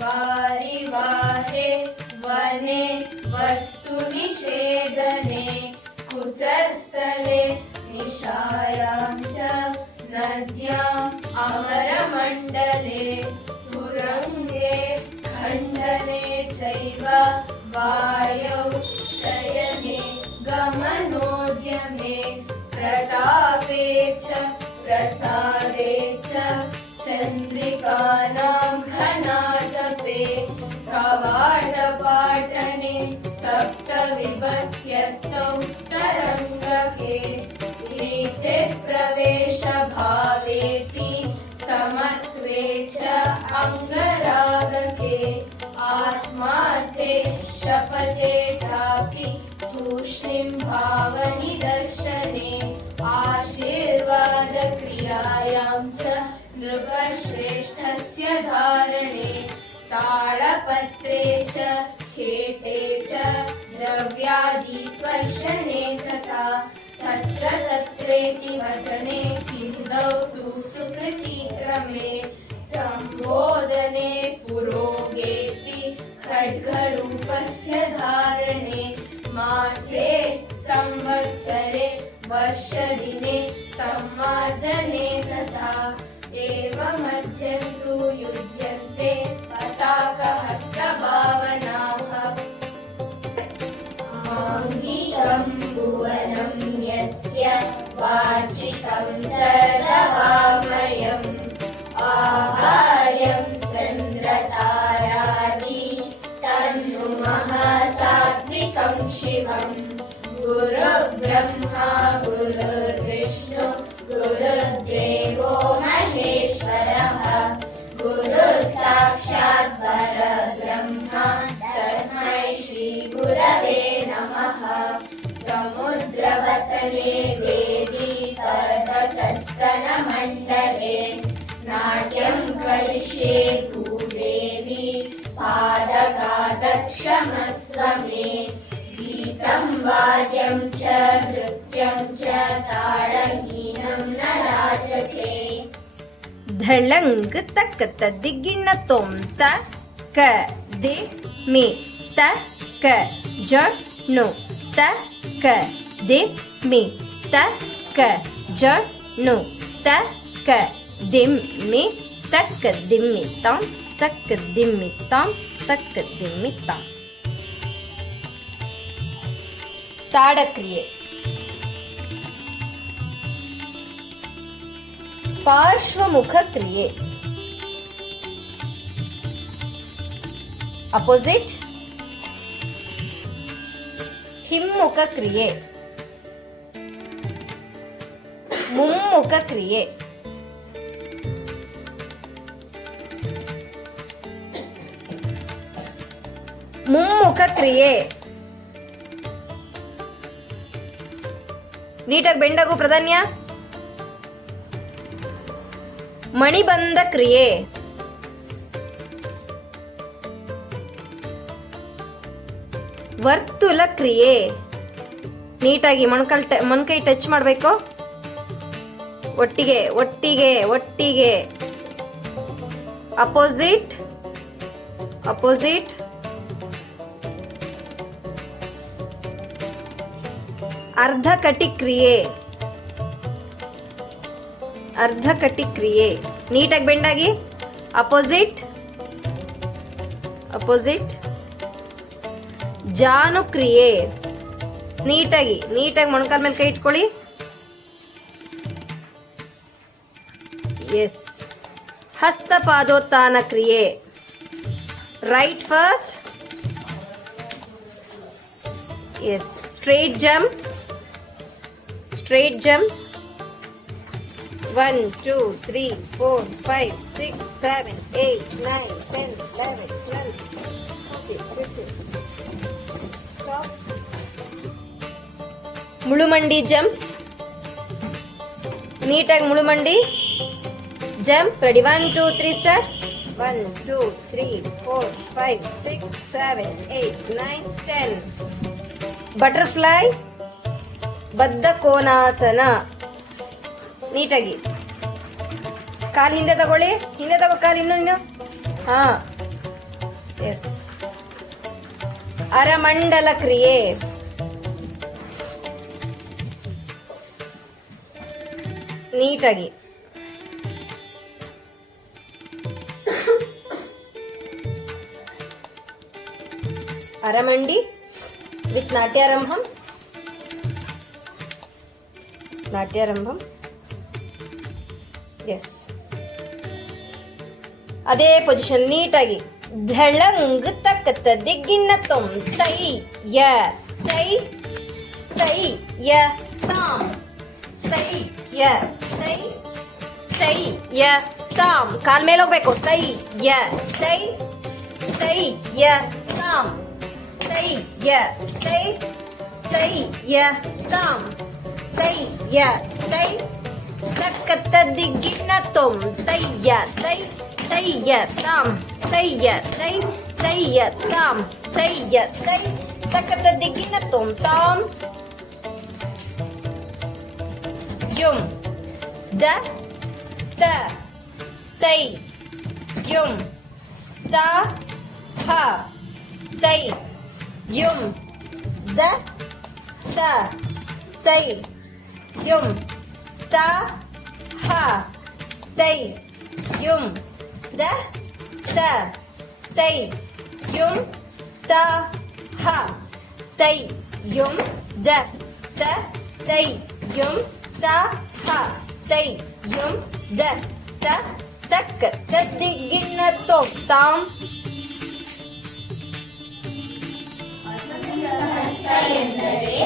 वारिवाहे वने वस्तुनिषेदने कुचस्थले निशायां च नद्याम् अमरमण्डले तुरङ्गे खण्डने चैव वायौ शयने गमनोद्यमे प्रतापे च प्रसादे च चन्द्रिकानां घनातपे कवाटपाटने सप्तविभक्त्यर्थौ तरङ्गके रीते प्रवेशभावेऽपि समत्वे च अङ्गरागके आत्मार्थे शपथे चापि तूष्णीं भावनिदर्शने आशीर्वादक्रियायां च नृपश्रेष्ठस्य धारणे ताळपत्रे च खेटे च द्रव्यादिस्पर्शने तथा तत्र तत्रेति वचने सिन्धौ तु सुकृतिक्रमे सम्बोधने पुरोगेऽपि खड्गरूपस्य धारणे मासे संवत्सरे वर्षदिने सम्मार्जने तथा एवमद्यन्तु युज्यन्ते पताकहस्तभावनाः आङ्गिकं भुवनं यस्य वाचिकं सर्ववामयम् आहार्यं चन्द्रतारादि तन्नुमः सात्विकं शिवम् गुरुर्ब्रह्मा गुरुर्विष्णु गुरुर्देवो महेश्वरः गुरुसाक्षात् परब्रह्मा तस्मै श्रीगुरवे नमः समुद्रवसने देवी पर्वतस्तनमण्डले नाट्यं करिष्ये भूदेवी पादकादक्षमस्व मे गीतं वाद्यं च नृत्यं च ताळहीनं न राजते धळंग तक दिग्गिण तोम त क दे मे त क ज नो त क दे मे त क ज नो त क दिम मे तक दिम्मितां तक दिम्मितां तक दिम्मितां ತಾಡಕ್ರಿಯೆ ಪಾರ್ಶ್ವಮುಖ ಕ್ರಿಯೆ ಅಪೋಸಿಟ್ ಹಿಮ್ಮುಖ ಕ್ರಿಯೆ ಮುಮ್ಮುಖ ಕ್ರಿಯೆ ಮುಮ್ಮುಖ ಕ್ರಿಯೆ ನೀಟಾಗಿ ಬೆಂಡಾಗು ಪ್ರಧಾನ್ಯ ಮಣಿಬಂಧ ಕ್ರಿಯೆ ವರ್ತುಲ ಕ್ರಿಯೆ ನೀಟಾಗಿ ಮೊಣಕೈ ಟಚ್ ಮಾಡಬೇಕು ಒಟ್ಟಿಗೆ ಒಟ್ಟಿಗೆ ಒಟ್ಟಿಗೆ ಅಪೋಸಿಟ್ ಅಪೋಸಿಟ್ ಅರ್ಧಕಟಿ ಕ್ರಿಯೆ ಅರ್ಧಕಟಿ ಕ್ರಿಯೆ ನೀಟಾಗಿ ಬೆಂಡಾಗಿ ಅಪೋಸಿಟ್ ಅಪೋಸಿಟ್ ಜಾನು ಕ್ರಿಯೆ ನೀಟಾಗಿ ಮೊಣಕಾಲ ಮೇಲೆ ಕೈ ಇಟ್ಕೊಳ್ಳಿ ಎಸ್ ಹಸ್ತಪಾದೋತ್ಥಾನ ಕ್ರಿಯೆ right first yes straight jump straight jump 1 2 3 4 5 6 7 8 9 10 11 12 stop ಮುಳುಮಂಡಿ jumps ನೀಟಾಗಿ ಮುಳುಮಂಡಿ ಜಂಪ್ ರೆಡಿ 1 2 3 ಸ್ಟಾರ್ಟ್ 1 2 3 4 5 6 7 8 9 10 ಬಟರ್ಫ್ಲೈ ಬದ್ಧ ಕೋನಾಸನ ನೀಟಾಗಿ ಕಾಲು ಹಿಂದೆ ತಗೊಳ್ಳಿ, ಹಿಂದೆ ತಗೋ ಕಾಲು ಇನ್ನೊಂದು. ಹಾಂ ಎಸ್. ಅರಮಂಡಲ ಕ್ರಿಯೆ. ನೀಟಾಗಿ. ಅರಮಂಡಿ ವಿತ್ ನಾಟ್ಯಾರಂಭಂ. ನಾಟ್ಯಾರಂಭಂ. ಎಸ್. ಅದೇ ಪೊಸಿಷನ್ ನೀಟಾಗಿ. ಝಳಂಗ್ ತಕ್ಕತ್ತ ದಿಗ್ಗಿನ್ನ ತೊಂ ಸೈ ಯ ಸೈ ಸೈ ಯ ಸಾಮ್ ಸೈ ಯ ಸೈ ಸೈ ಯ ಸಾಮ್. ಕಾಲ್ ಮೇಲೆ ಹೋಗ್ಬೇಕು. ಸೈ ಯ ಸೈ ಸೈ ಯ ಸಾಮ್ ಸೈ ಯ ಸೈ ಸೈ ಯ ಸಾಮ್ ಸೈ ಯ ಸೈ ತಕ್ಕತ್ತ ದಿಗ್ಗಿನ್ನ ತೊಂ ಸೈ ಯ ಸೈ ಸೈ ಯ ಸಾಮ್ ಸೈ ಯ ಸೈ ಸೈ ಯ ಸಾಮ್ ಸೈ ಯ ಸೈ ತಕ್ಕತ್ತ ದಿಗ್ಗಿನ್ನ ತೊಂ ತಾಮ್ ಯುಂ ದ ತ ಸೈ ಯುಂ ಸ ಹ ಸೈ ಯುಂ ದ ತ ಸೈ ಯುಂ ಸ ಹ ಸೈ ಯುಂ ದ ತ ಸೈ ಯುಂ ಸ ಹ ಸೈ ಯುಂ ದ ತ ಸೈ ಯುಂ ಸ ಹ ಸೈ ಯುಂ ದ ತ ತಕ್ಕ ತದ್ದಿಗಿನ್ನ ತೊಂ ತಾಮ್ ಹಸ್ತ ಎಂದರೆ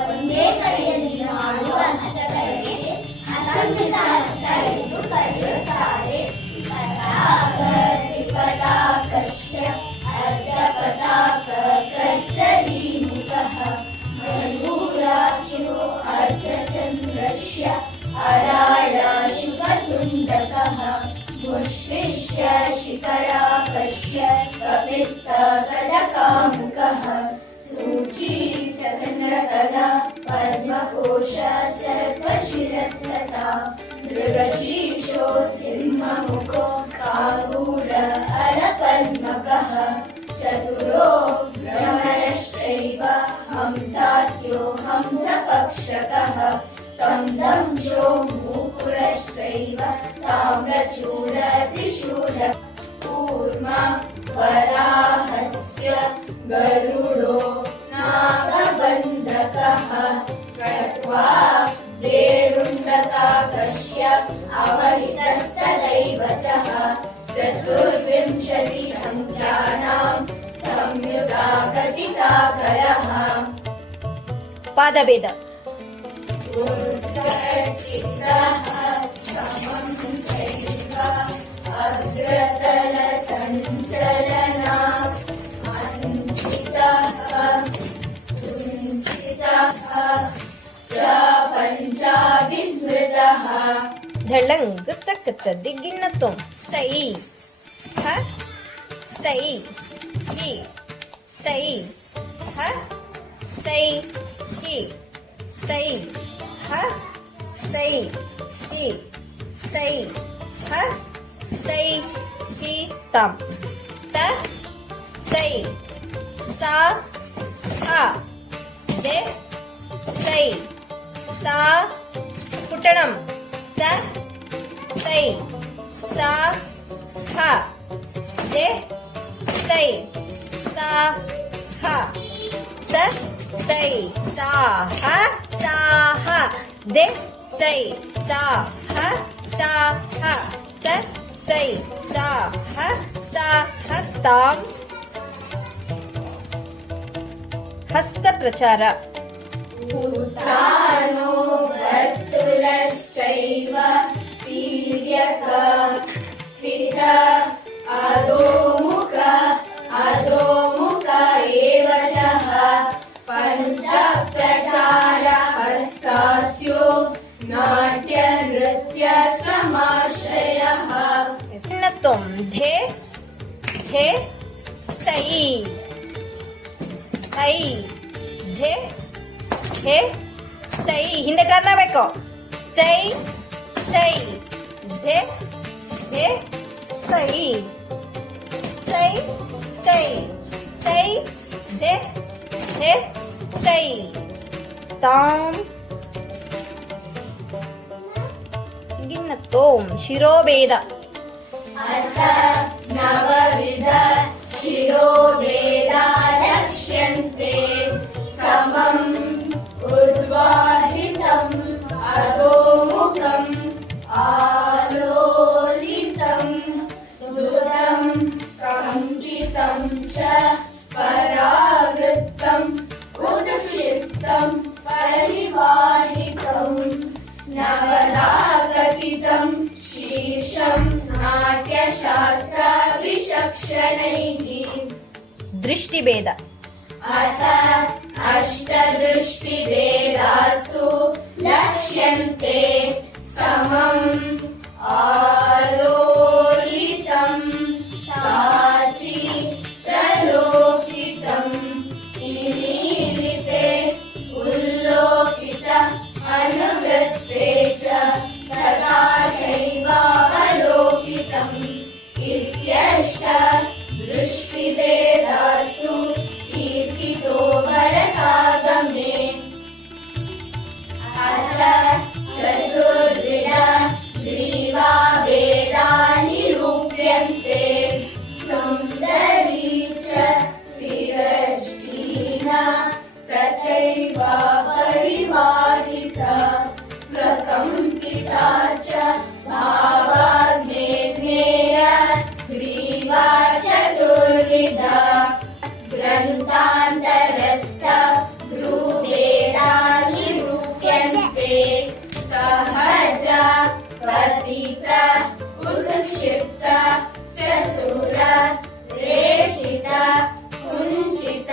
ಒಂದೇ ಕೈಯಲ್ಲಿ ಮಾಡುವ ಹಸ್ತಗಳಿಗೆ ಅಸಂಖ್ಯಾತ ಹಸ್ತ ಎಂದು ಕರೆಯುತ್ತಾರೆ. ಪತಾಕ ತ್ರಿಪತಾಕಶ್ಚ ಅರ್ಧಪತಾಕ ಕರ್ತರಿ ಮುಖಃ ಮಯೂರಾಖ್ಯೋ ಅರ್ಧಚಂದ್ರಸ್ಯ ಅರಾಳ ಶುಭತುಂಡಕಃ ಮುಷ್ಟಿಶ್ಯ ಶಿಖರಾಕಶ್ಯ ಕಪಿತ್ತ ಕಟಕಾಮುಖಃ सूची चन्द्रकला पद्मकोश सर्पशिरस्तथा मृगशीर्षो सिंहमुखो काङ्गूल अलपद्मकः चतुरो भ्रमरश्चैव हंसास्यो हंसपक्षकः संदंशो मुकुरश्चैव ताम्रचूडत्रिशूल कूर्मा वराहस्य गरुडो नागबन्धकः कट्वा रेरुण्डकाकस्य अवहितस्तदैव च चतुर्विंशति संख्यानां संयुता कटिकाकरः ಪಾದಭೇದ. उत्कर्षितः समं चैव अग्रतलसञ्चलना पञ्चाभिस्मृतः ಧಳಂಗ್ ತಕ್ಕತ್ತ ದಿಗ್ಗಿನ್ನ ತೊಂ ಸೈ ಹ ಸೈ ಹಿ ಸೈ ಹ ಸೈ ಹಿ ಸೈ ಹ ಸೈ ಹಿ ಸೈ ಹ ಸೈ ಹಿ ತಂ ತ ಸೈ ಸಾ ಹ ದೆ ಸೈ ಸಾ ಪುಟಣಂ ಸ ಸೈ ಸಾ ಹ ದೆ ಸೈ ಸಾ ಹ ಸ ಸೈ ಸಾ ಹ ಸಾ ಹ ದೆ ಸೈ ಸಾ ಹ ಸಾ ಹ ಸ ಸೈ ಸಾ ಹ ಸಾ ಹ ತಾಂ. ಹಸ್ತ ಪ್ರಚಾರ. उत्थानो वर्तुलश्चैव पीड्यक स्थित अधोमुख अधोमुख एव च पञ्चप्रचार हस्तास्यो नाट्यनृत्यसमाश्रयः. ತೊಂ ಧೆ ಧೆ ಸೈ ಐ ಧೆ ಹೇ ಸೈ ಹಿಂದೆ ಟರ್ನ್ ಆಗಬೇಕು. ಸೈ ಸೈ ಧೆ ಧೆ ಸೈ ಸೈ stay, stay, de, de, stay. Tam, ಗಿನ್ನ ತೋಂ ಶಿರೋಭೇದ. अथ नवविध शिरोभेदा लक्ष्यन्ते समम् उद्वाहितम् अधोमुखम् आलोलितम् दुदम् कम्पितं च परावृत्तम् उदक्षिप्तं परिवाहितम् नवदाकथितं शीर्षं नाट्यशास्त्र विचक्षणैः. ದೃಷ್ಟಿಭೇದ. अथ अष्टदृष्टिभेदास्तु लक्ष्यन्ते समम् आलोलितं साचि प्रलोकितं निमीलिते उल्लोकित अनुवृत्ते च तथा चैवावलोकितम् इत्यष्ट दृष्टिभेदास्तु कीर्तितो भरतागमे. अथ चतुर्विध ग्रीवा भेदा निरूप्यन्ते सुन्दरी च तिरश्चीना तथैव परिवाहिता प्रकम्पिता च भावाग्नेय ग्रीवा चतुर्विधा ग्रन्थान्तरस्थ भ्रूभेदा निरूप्यन्ते सहज पतित उत्क्षिप्त चतुर रेषित कुञ्चित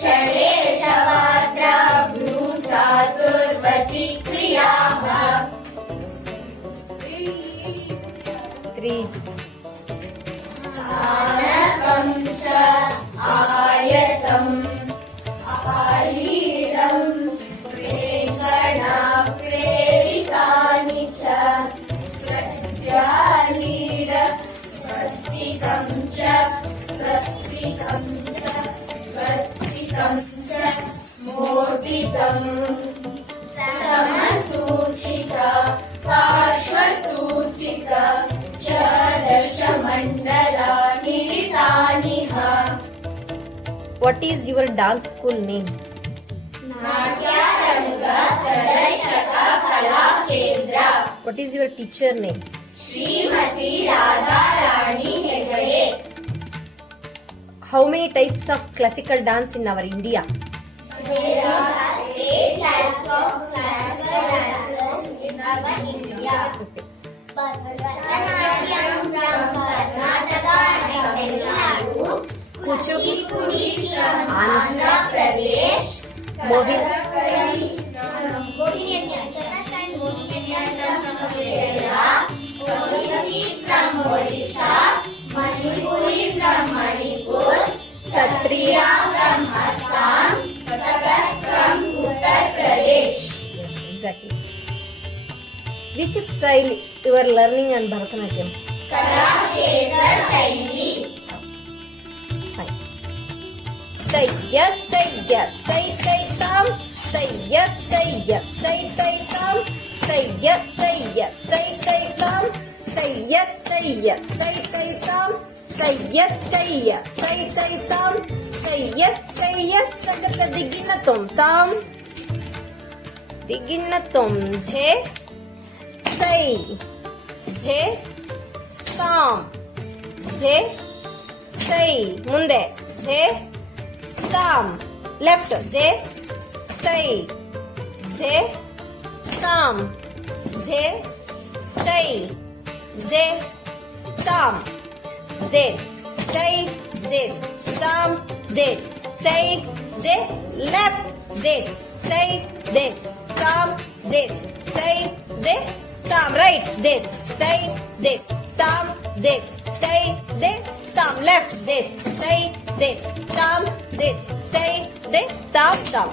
षडेशवाद्रा भ्रूचातुर्वती क्रियाः. स्थानकं च आयतम् आलीडं प्रेरणा प्रेरितानि च प्रत्यालीड स्वस्तिकं च स्वस्तिकं च स्वस्तिकं च मोदितम् समसूचिका पार्श्वसूचिका च दशमण्डलानि रितानिह. What is your dance school name? नाट्यारंग प्रदर्शक कला केंद्र. What is your teacher name? Shrimati Radha Rani Hegde. How many types of classical dance in our India? There are 8 types of classical dances in our India. Bharatanatyam from Karnataka and Tamil Nadu, Kuchipudi from Andhra Pradesh, Kathakali from Mohiniyattam from Kerala, Odissi from Odisha, Manipuri from Manipur, Satriya from Assam, Kathak from Uttar Pradesh. Yes, exactly. Which style you are learning on Bharatanatyam? Kalakshetra Shaili. Fine. Say yes, say yes, say tam. Say yes, say yes, say tam. Say yes, say yes, say tam. Say yes, say yes, say tam. Say yes, say yes, say tam. Say yes, sagata digina tom tam. Digina tom the. Say the tam. The say ಮುಂದೆ the tam. Left the say the tam. The say the tam. The say the tam. The say the left. The say the tam. The say the tam. Right. This say this tam. This say this tam. Left. This say this tam. This say this tam.